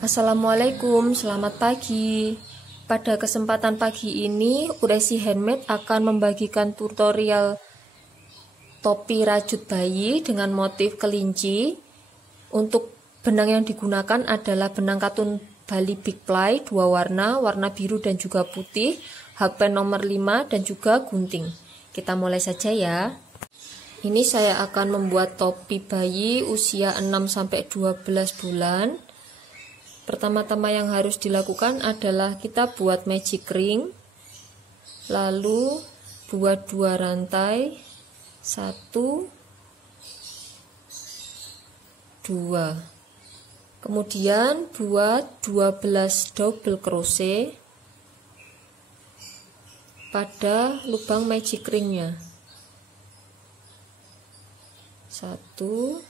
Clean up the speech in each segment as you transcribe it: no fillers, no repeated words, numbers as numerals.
Assalamualaikum, selamat pagi. Pada kesempatan pagi ini, Uresi Handmade akan membagikan tutorial topi rajut bayi dengan motif kelinci. Untuk benang yang digunakan adalah benang katun Bali Big Ply 2 warna, warna biru dan juga putih, hakpen nomor 5 dan juga gunting. Kita mulai saja ya. Ini saya akan membuat topi bayi usia 6-12 bulan. Pertama-tama yang harus dilakukan adalah kita buat magic ring, lalu buat 2 rantai, 1, 2, kemudian buat 12 double crochet pada lubang magic ringnya, 1,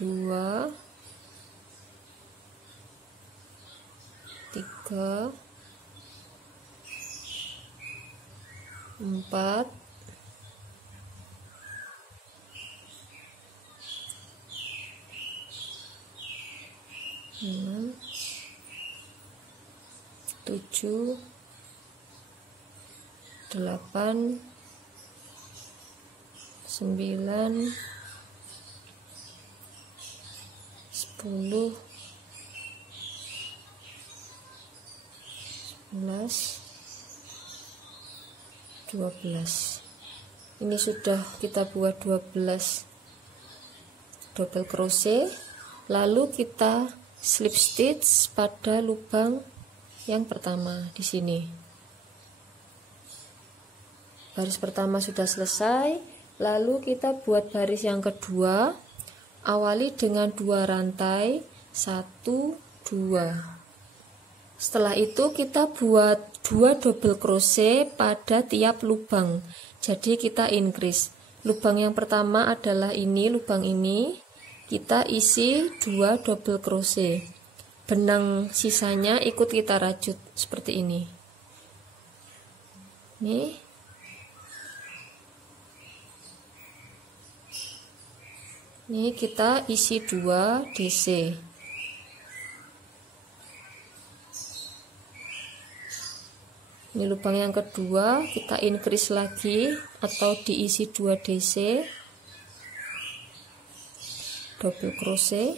2, 3, 4, 6, 7, 8, 9, 10, 11, 12. Ini sudah kita buat 12 double crochet, lalu kita slip stitch pada lubang yang pertama di sini. Baris pertama sudah selesai, lalu kita buat baris yang kedua. Awali dengan 2 rantai, 1, 2. Setelah itu kita buat 2 double crochet pada tiap lubang. Jadi kita increase. Lubang yang pertama adalah ini, lubang ini. Kita isi 2 double crochet. Benang sisanya ikut kita rajut seperti ini. Nih. Ini kita isi 2 DC. Ini lubang yang kedua, kita increase lagi atau diisi 2 DC. Double crochet.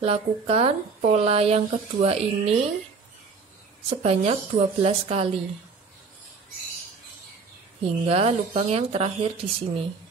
Lakukan pola yang kedua ini sebanyak 12 kali. Hingga lubang yang terakhir di sini.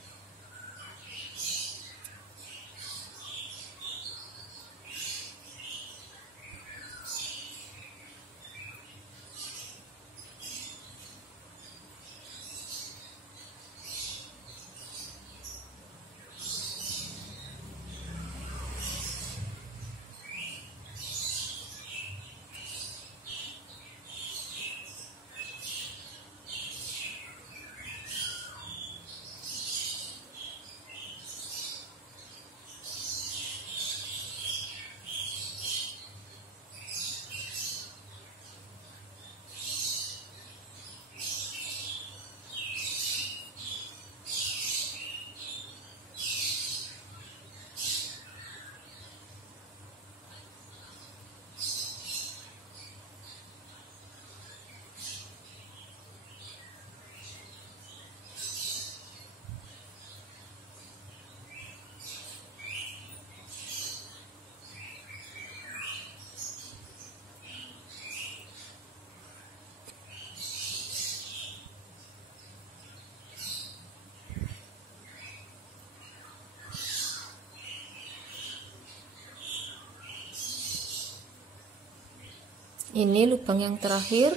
Ini lubang yang terakhir.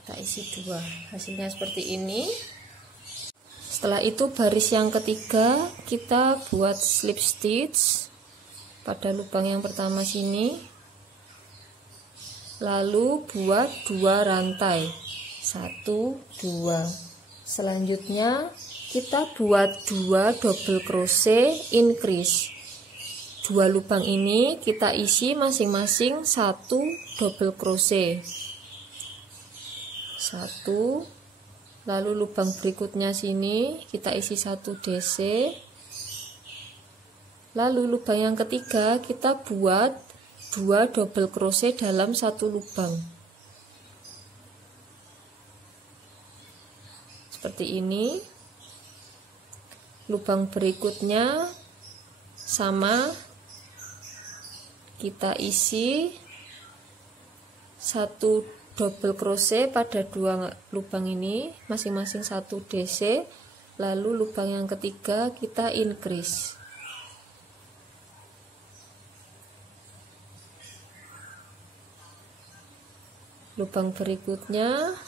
Kita isi 2. Hasilnya seperti ini. Setelah itu baris yang ketiga kita buat slip stitch pada lubang yang pertama sini. Lalu buat 2 rantai. 1, 2. Selanjutnya kita buat 2 double crochet increase. dua lubang ini kita isi masing-masing 1 double crochet. 1, lalu lubang berikutnya sini kita isi 1 DC. Lalu lubang yang ketiga kita buat 2 double crochet dalam 1 lubang. Seperti ini. Lubang berikutnya sama, kita isi 1 double crochet pada 2 lubang ini masing-masing 1 DC. Lalu lubang yang ketiga kita increase. Lubang berikutnya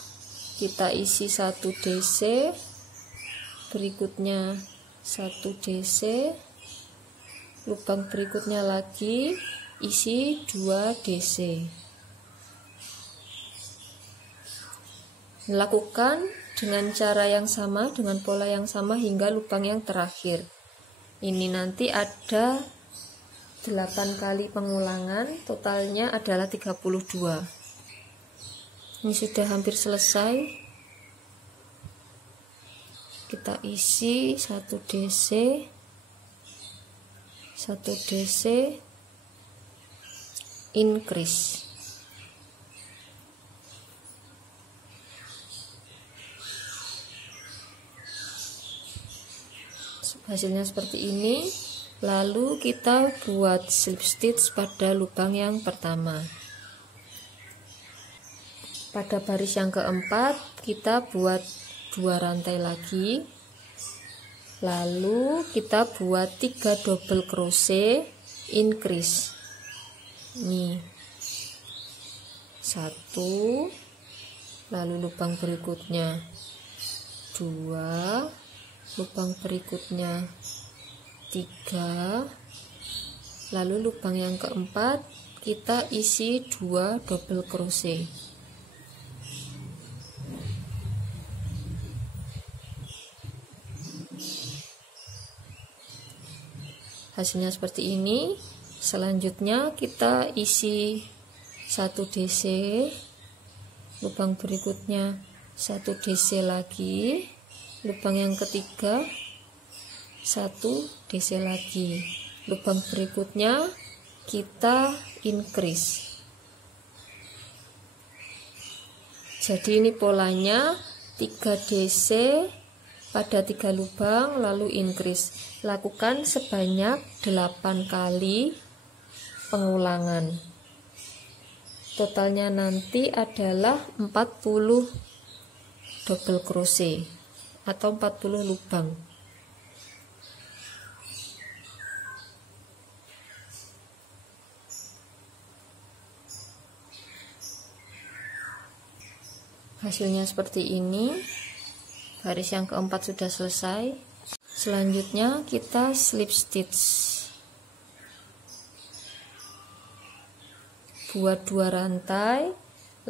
kita isi 1 DC, berikutnya 1 DC, lubang berikutnya lagi isi 2 DC. Lakukan dengan cara yang sama, dengan pola yang sama hingga lubang yang terakhir. Ini nanti ada 8 kali pengulangan, totalnya adalah 32. Ini sudah hampir selesai. Kita isi 1 DC, 1 DC, increase. Hasilnya seperti ini. Lalu kita buat slip stitch pada lubang yang pertama. Pada baris yang keempat kita buat 2 rantai lagi, lalu kita buat 3 double crochet increase. Nih 1, lalu lubang berikutnya 2, lubang berikutnya 3, lalu lubang yang keempat kita isi 2 double crochet. Hasilnya seperti ini. Selanjutnya kita isi 1 DC, lubang berikutnya 1 DC lagi, lubang yang ketiga 1 DC lagi, lubang berikutnya kita increase. Jadi ini polanya 3 DC pada 3 lubang lalu increase. Lakukan sebanyak 8 kali pengulangan. Totalnya nanti adalah 40 double crochet atau 40 lubang. Hasilnya seperti ini. Baris yang keempat sudah selesai. Selanjutnya kita slip stitch. Buat 2 rantai,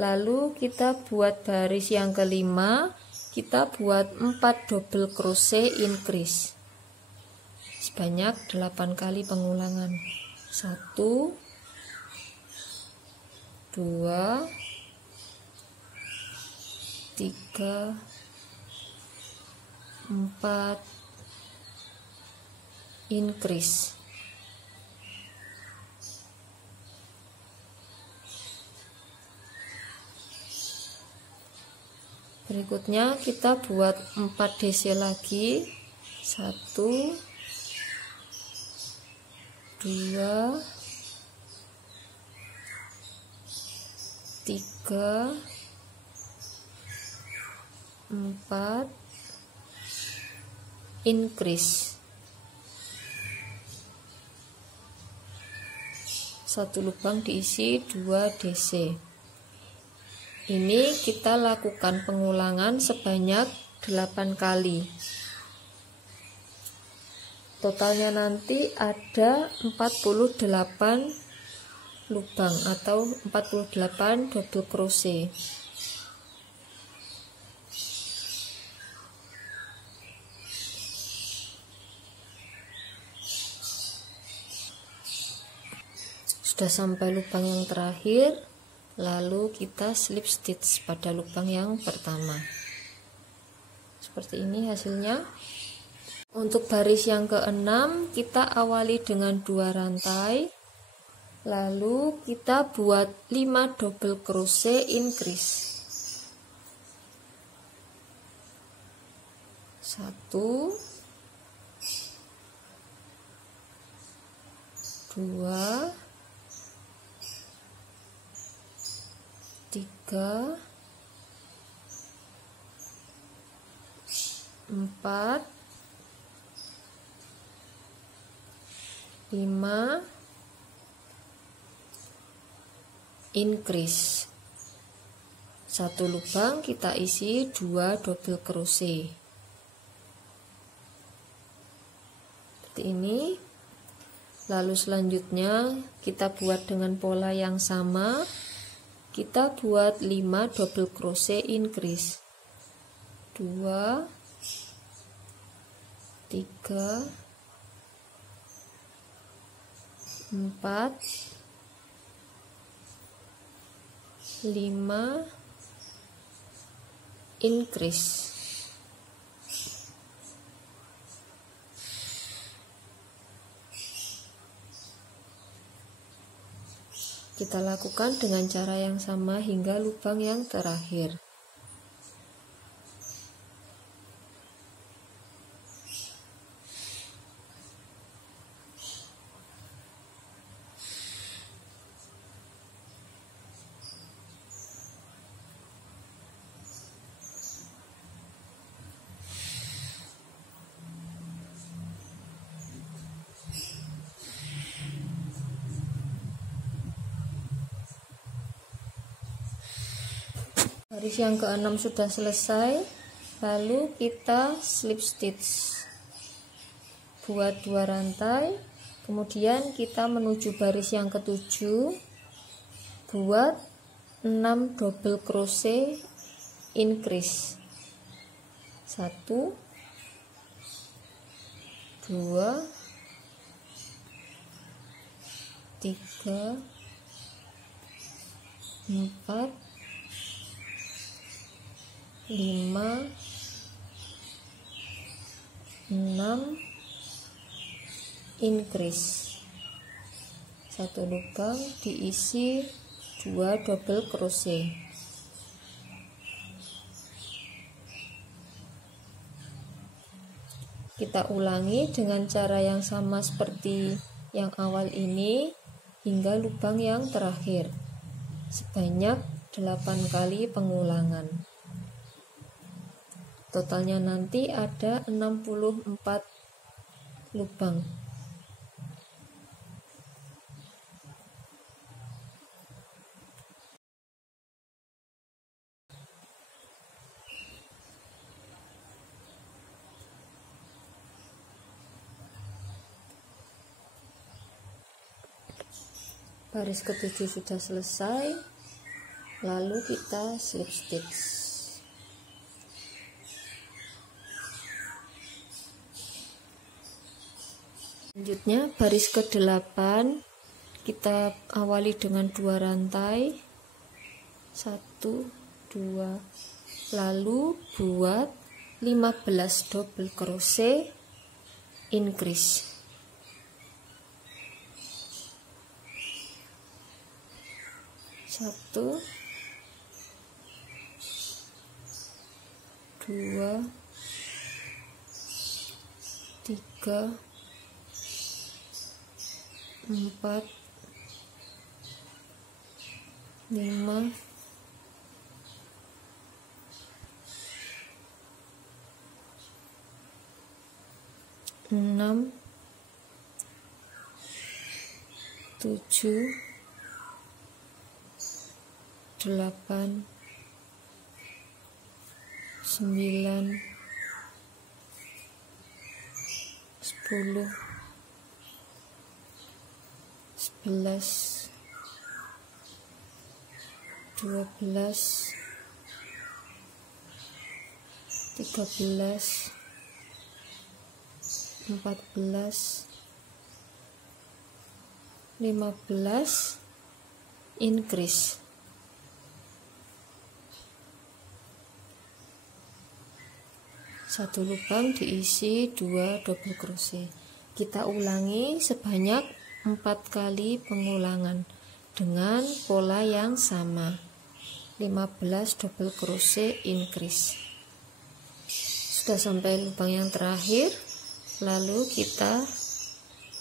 lalu kita buat baris yang kelima, kita buat 4 double crochet increase. Sebanyak 8 kali pengulangan. 1, 2, 3, 4, increase. Berikutnya kita buat 4 DC lagi. 1, 2, 3, 4, increase. 1 lubang diisi 2 DC. Ini kita lakukan pengulangan sebanyak 8 kali. Totalnya nanti ada 48 lubang atau 48 double crochet. sudah sampai lubang yang terakhir, lalu kita slip stitch pada lubang yang pertama. Seperti ini hasilnya. Untuk baris yang keenam, kita awali dengan 2 rantai, lalu kita buat 5 double crochet increase. 1, 2, 3, 4, 5, increase. Satu lubang kita isi 2 double crochet. Seperti ini. Lalu selanjutnya kita buat dengan pola yang sama. Kita buat 5 double crochet increase. 2, 3, 4, 5, increase. Kita lakukan dengan cara yang sama hingga lubang yang terakhir. Baris yang keenam sudah selesai, lalu kita slip stitch. Buat 2 rantai, kemudian kita menuju baris yang ketujuh, buat 6 double crochet increase. 1, 2, 3, 4, 5, 6, increase. Satu lubang diisi 2 double crochet. Kita ulangi dengan cara yang sama seperti yang awal ini hingga lubang yang terakhir, sebanyak 8 kali pengulangan. Totalnya nanti ada 64 lubang. Baris ketujuh sudah selesai, lalu kita slip stitch. Selanjutnya baris ke-8 kita awali dengan 2 rantai, 1, 2, lalu buat 15 double crochet increase. 1, 2, 3, 4, 5, 6, 7, 8, 9, 10, 11, 12, 13, 14, 15, 15 increase. Satu lubang diisi 2 double crochet. Kita ulangi sebanyak 4 kali pengulangan dengan pola yang sama. 15 double crochet increase. Sudah sampai lubang yang terakhir, lalu kita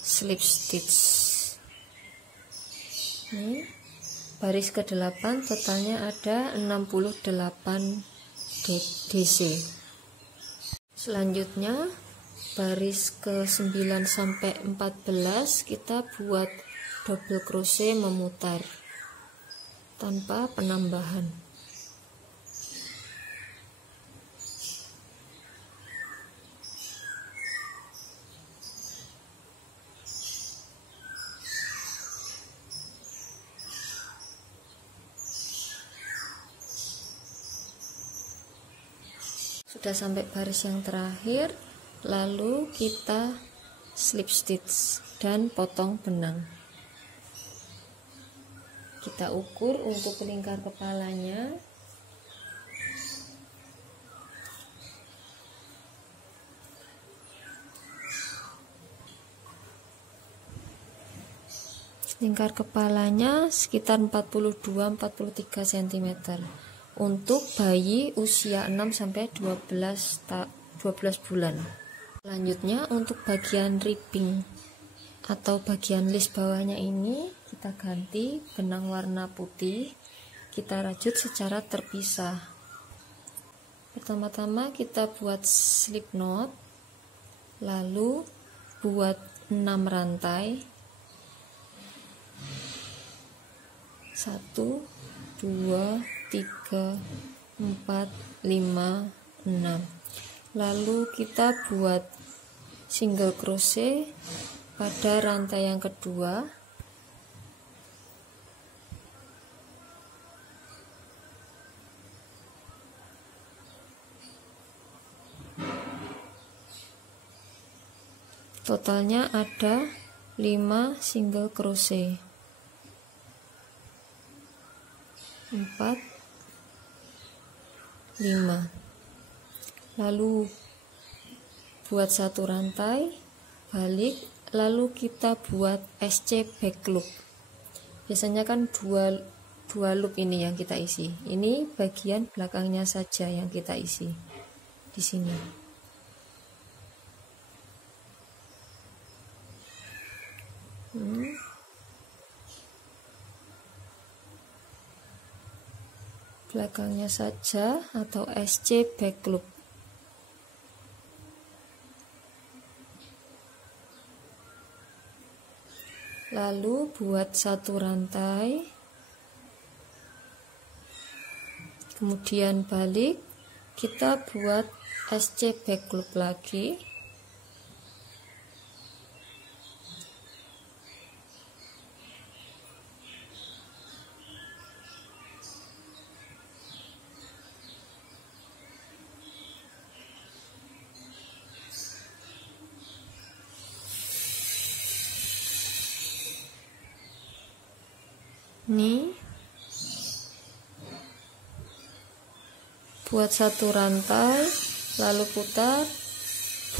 slip stitch. Ini baris ke-8, totalnya ada 68 DC. Selanjutnya baris ke-9 sampai 14 kita buat double crochet memutar tanpa penambahan. Sudah sampai baris yang terakhir, lalu kita slip stitch dan potong benang. Kita ukur untuk lingkar kepalanya. Lingkar kepalanya sekitar 42-43 cm. Untuk bayi usia 6-12 bulan. Selanjutnya untuk bagian ribbing atau bagian list bawahnya ini kita ganti benang warna putih, kita rajut secara terpisah. Pertama-tama kita buat slip knot, lalu buat 6 rantai. 1 2 3 4 5 6. Lalu kita buat single crochet pada rantai yang kedua. Totalnya ada 5 single crochet. 4 5. Lalu buat satu rantai, balik, lalu kita buat SC back loop. Biasanya kan dua loop ini yang kita isi. Ini bagian belakangnya saja yang kita isi di sini. Belakangnya saja atau SC back loop. Lalu buat satu rantai, kemudian balik, kita buat SC back loop lagi. Ini buat satu rantai, lalu putar,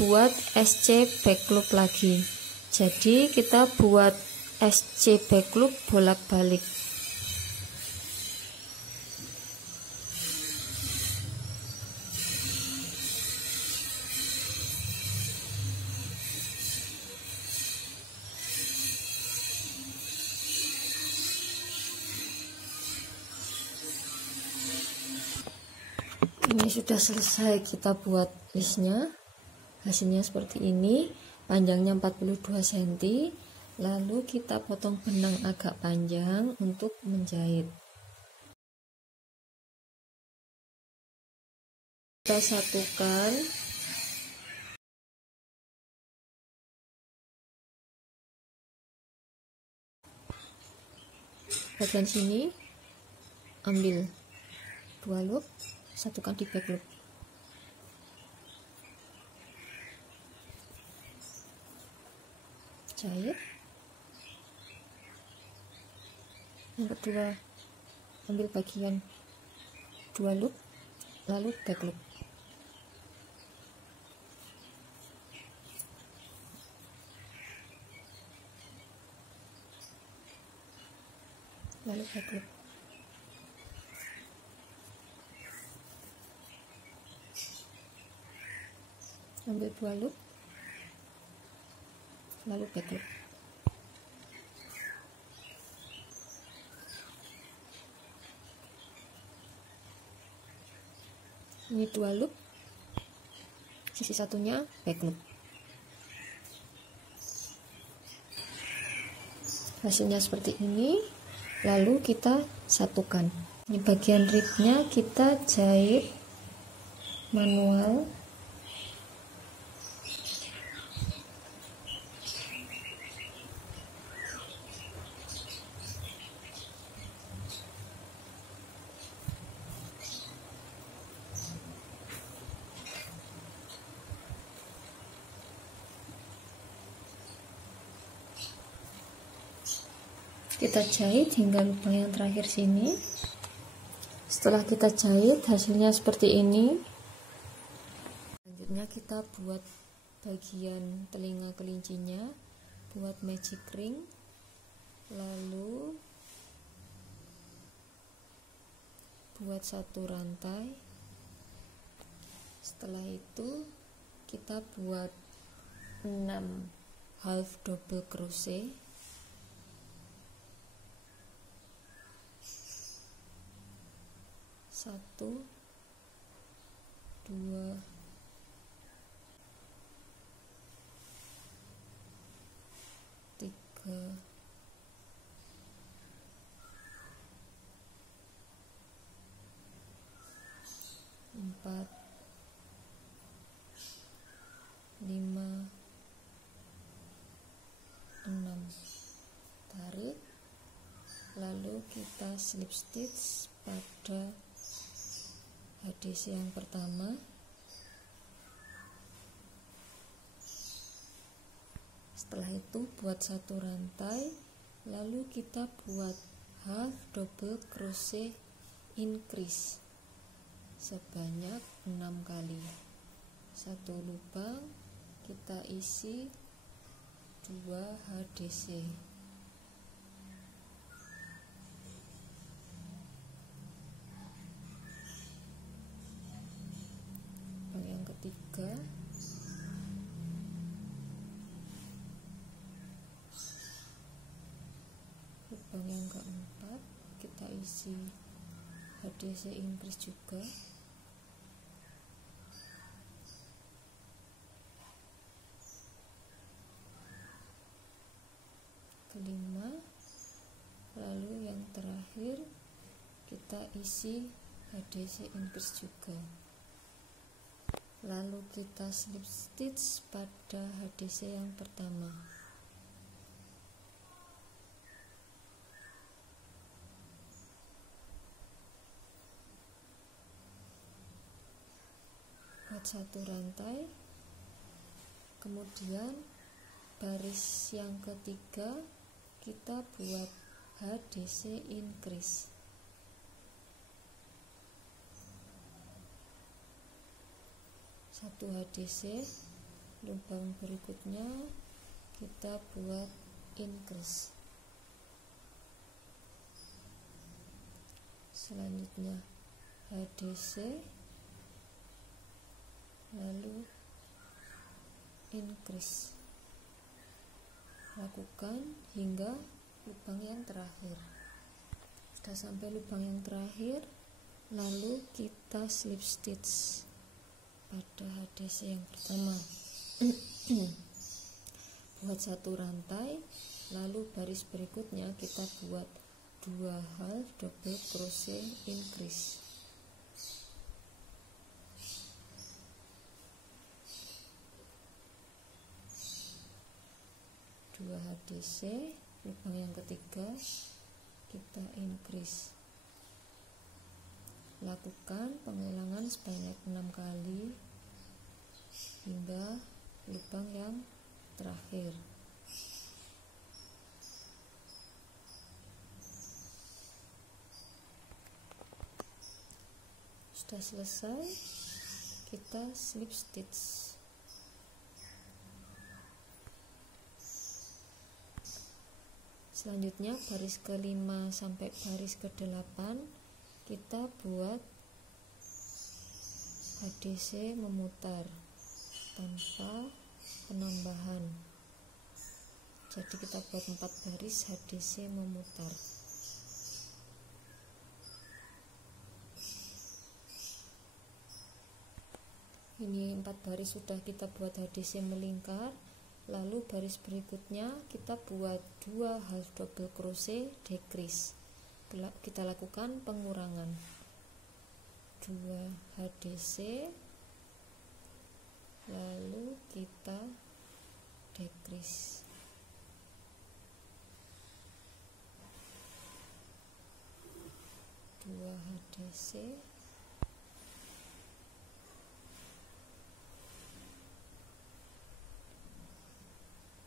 buat SC back loop lagi. Jadi kita buat SC back loop bolak-balik. Ini sudah selesai kita buat listnya. Hasilnya seperti ini, panjangnya 42 cm. Lalu kita potong benang agak panjang untuk menjahit. Kita satukan. Bagian sini ambil 2 loop, satukan di back loop. Jahit. Yang kedua, ambil bagian 2 loop, lalu back loop. Lalu back loop. Ambil 2 loop, lalu back loop. Ini 2 loop, sisi satunya back loop. Hasilnya seperti ini. Lalu kita satukan. Ini bagian ribnya kita jahit manual. Kita jahit hingga lubang yang terakhir sini. Setelah kita jahit, hasilnya seperti ini. Selanjutnya kita buat bagian telinga kelincinya, buat magic ring, lalu buat 1 rantai. Setelah itu kita buat 6 half double crochet. 1, 2, 3, 4, 5, 6. Tarik, lalu kita slip stitch pada HDC yang pertama. Setelah itu buat 1 rantai, lalu kita buat half double crochet increase sebanyak 6 kali. 1 lubang kita isi 2 HDC. Yang ketiga, lubang yang keempat kita isi HDC increase juga. Kelima, lalu yang terakhir kita isi HDC increase juga. Lalu kita slip stitch pada HDC yang pertama. Buat 1 rantai, kemudian baris yang ketiga kita buat HDC increase. 1 HDC, lubang berikutnya kita buat increase. Selanjutnya HDC, lalu increase. Lakukan hingga lubang yang terakhir. Sudah sampai lubang yang terakhir, lalu kita slip stitch pada HDC yang pertama. Buat 1 rantai, lalu baris berikutnya kita buat 2 half double crochet increase. Dua HDC, lubang yang ketiga kita increase. Lakukan pengulangan sebanyak 6 kali hingga lubang yang terakhir. Sudah selesai, kita slip stitch. Selanjutnya baris ke-5 sampai baris ke-8 kita buat HDC memutar tanpa penambahan. Jadi kita buat 4 baris HDC memutar. Ini 4 baris sudah kita buat HDC melingkar. Lalu baris berikutnya kita buat 2 half double crochet decrease. Kita lakukan pengurangan 2 HDC, lalu kita decrease. Dua HDC,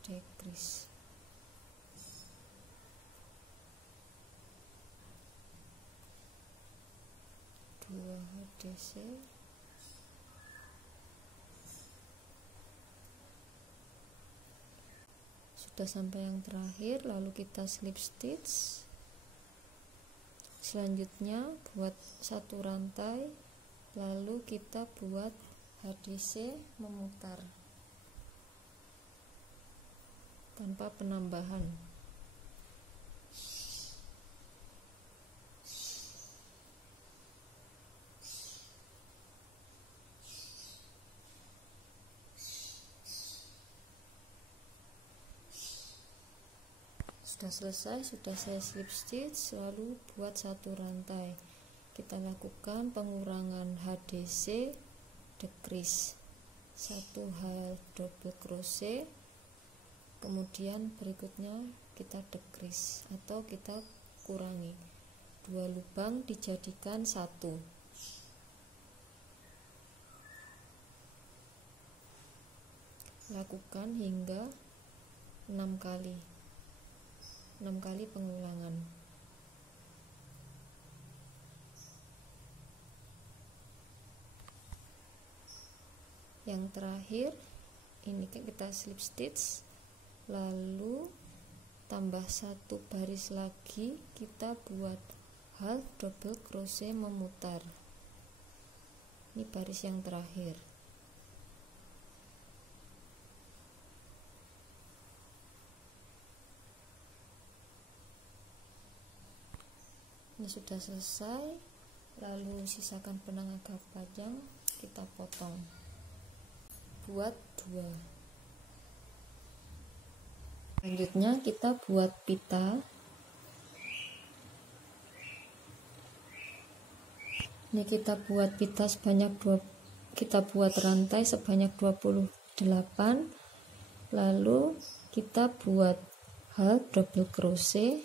decrease. Dua HDC, sudah sampai yang terakhir, lalu kita slip stitch. Selanjutnya buat 1 rantai, lalu kita buat HDC memutar tanpa penambahan. Sudah selesai, sudah saya slip stitch, lalu buat 1 rantai. Kita lakukan pengurangan HDC decrease, 1 half double crochet, kemudian berikutnya kita decrease atau kita kurangi, 2 lubang dijadikan 1. Lakukan hingga 6 kali. 6 kali pengulangan. Yang terakhir ini kita slip stitch, lalu tambah 1 baris lagi, kita buat half double crochet memutar. Ini baris yang terakhir. Ini sudah selesai, lalu sisakan benang agak panjang, kita potong. Buat 2. Selanjutnya kita buat pita. Ini kita buat pita sebanyak 2, kita buat rantai sebanyak 28, lalu kita buat half double crochet,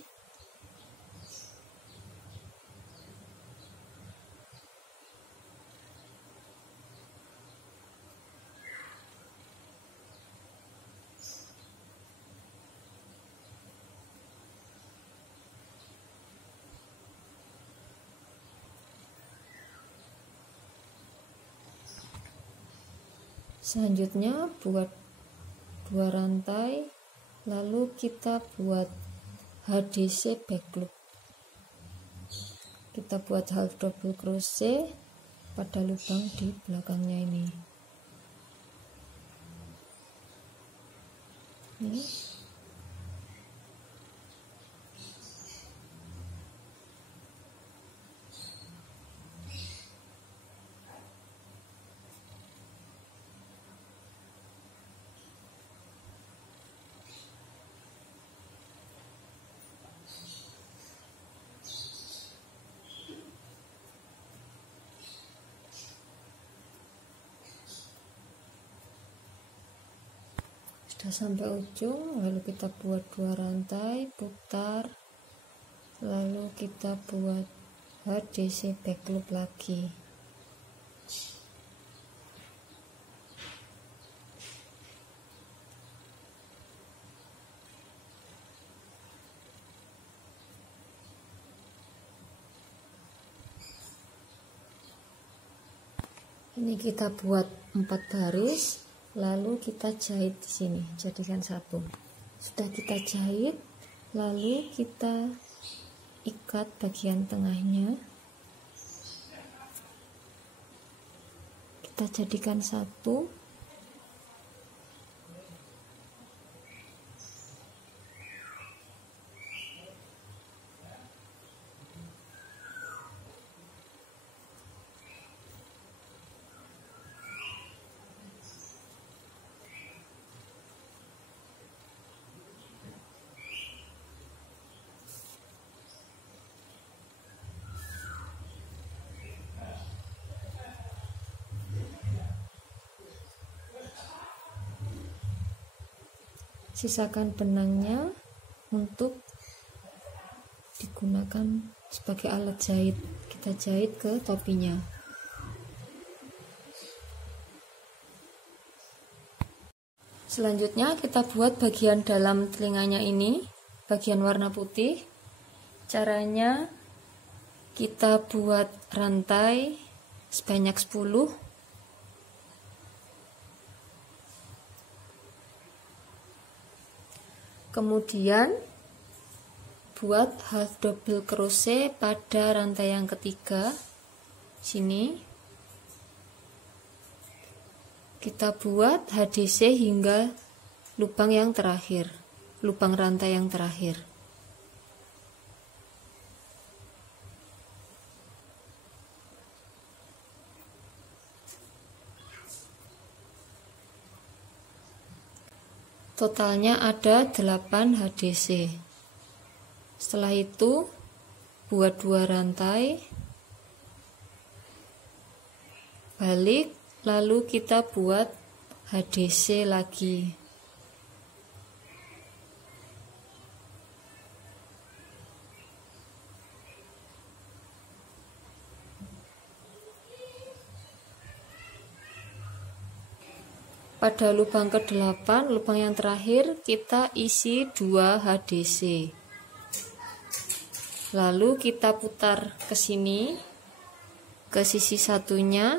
selanjutnya buat 2 rantai, lalu kita buat HDC back loop. Kita buat half double crochet pada lubang di belakangnya ini. Sudah sampai ujung, lalu kita buat 2 rantai, putar, lalu kita buat HDC back loop lagi. Ini kita buat 4 baris, lalu kita jahit di sini, jadikan satu. Sudah kita jahit, lalu kita ikat bagian tengahnya. Kita jadikan satu. Sisakan benangnya untuk digunakan sebagai alat jahit. Kita jahit ke topinya. Selanjutnya kita buat bagian dalam telinganya ini, bagian warna putih. Caranya kita buat rantai sebanyak 10. Kemudian buat half double crochet pada rantai yang ketiga. Sini kita buat HDC hingga lubang yang terakhir, lubang rantai yang terakhir. Totalnya ada 8 HDC. Setelah itu buat 2 rantai, balik, lalu kita buat HDC lagi. Pada lubang ke-8, lubang yang terakhir, kita isi 2 HDC. Lalu kita putar ke sini, ke sisi satunya,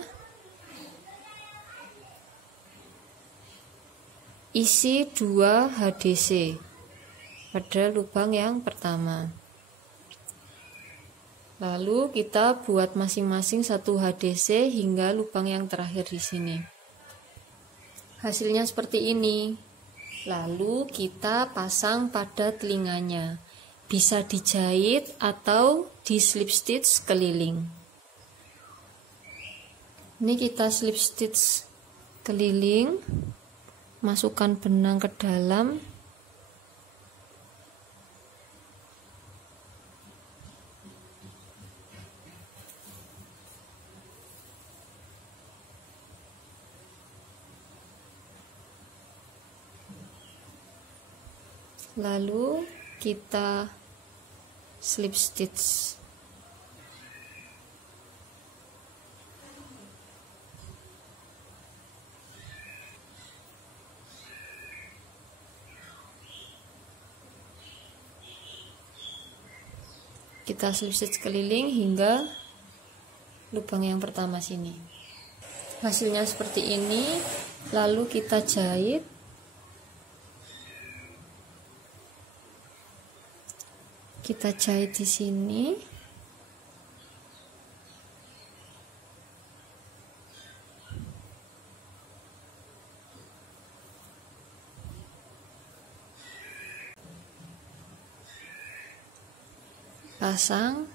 isi 2 HDC pada lubang yang pertama. Lalu kita buat masing-masing 1 HDC hingga lubang yang terakhir di sini. Hasilnya seperti ini. Lalu kita pasang pada telinganya. Bisa dijahit atau di slip stitch keliling. Ini kita slip stitch keliling. Masukkan benang ke dalam. Lalu kita slip stitch. Kita slip stitch keliling hingga lubang yang pertama sini. Hasilnya seperti ini. Lalu kita jahit. Kita jahit di sini. Pasang.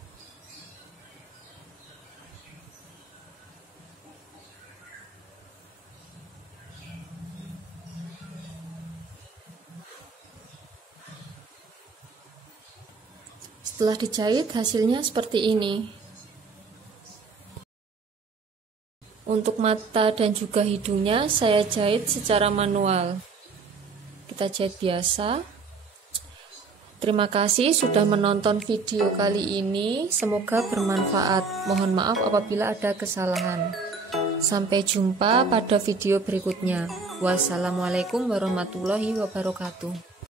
Setelah dijahit, hasilnya seperti ini. Untuk mata dan juga hidungnya saya jahit secara manual. Kita jahit biasa. Terima kasih sudah menonton video kali ini. Semoga bermanfaat. Mohon maaf apabila ada kesalahan. Sampai jumpa pada video berikutnya. Wassalamualaikum warahmatullahi wabarakatuh.